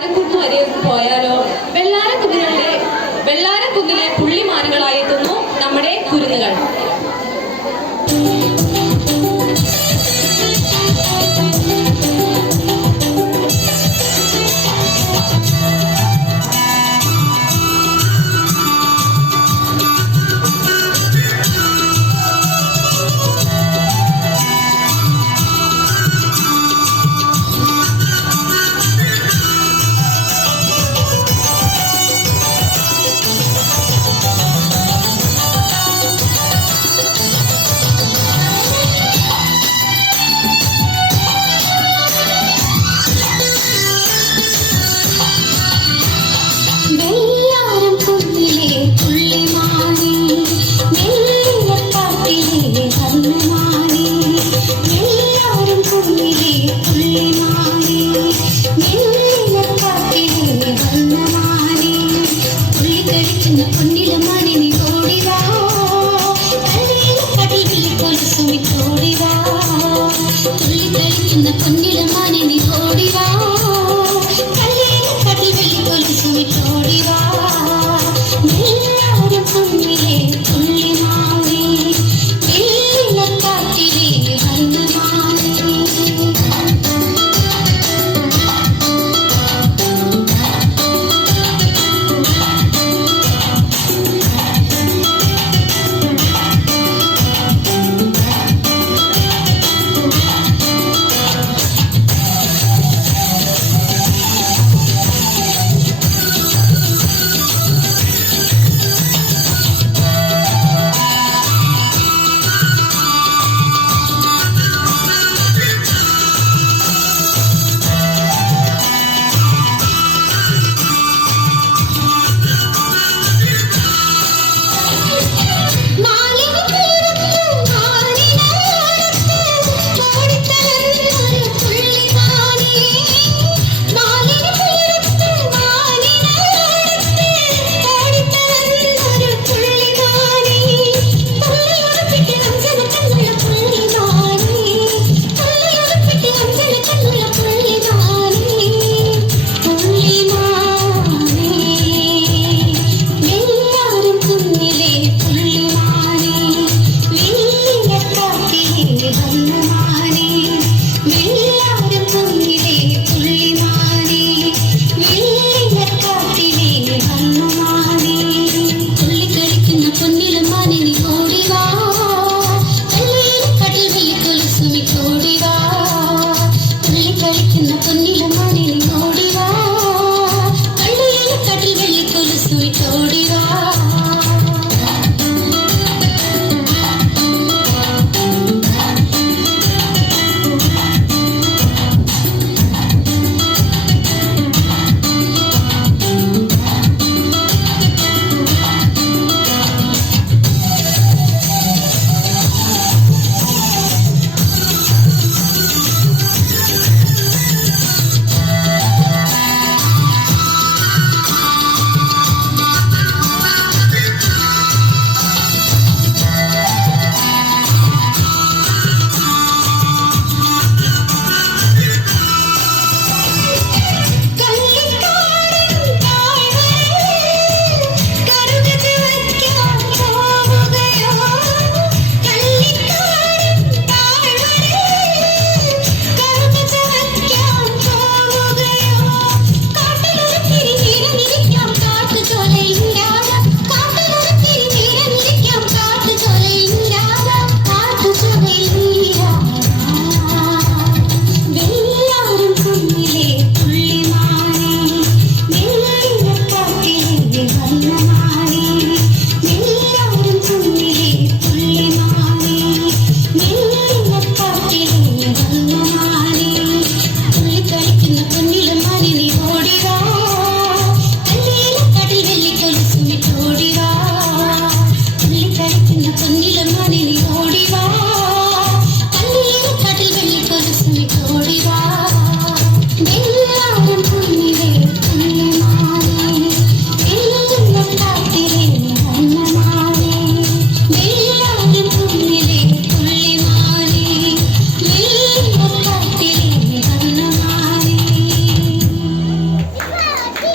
വെള്ളാരക്കുന്ന് വരെ പോയാലോ? വെള്ളാരക്കുന്നിലെ വെള്ളാരക്കുന്നിലെ